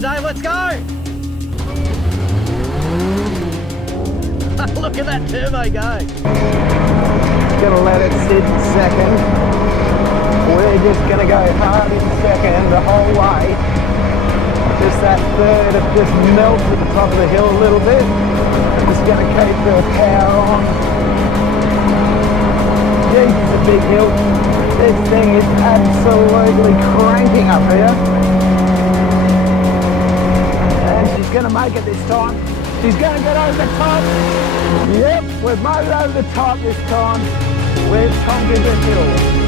right, Dave, let's go! Look at that turbo go. Gonna let it sit in second. We're just gonna go hard in second the whole way. Just that third, it just melts at the top of the hill a little bit. Just gonna keep the power on. Jeez, it's a big hill. This thing is absolutely cranking up here. And she's gonna make it this time. She's gonna get over the top. Yep, we've made it over the top this time. We're tonking the hill.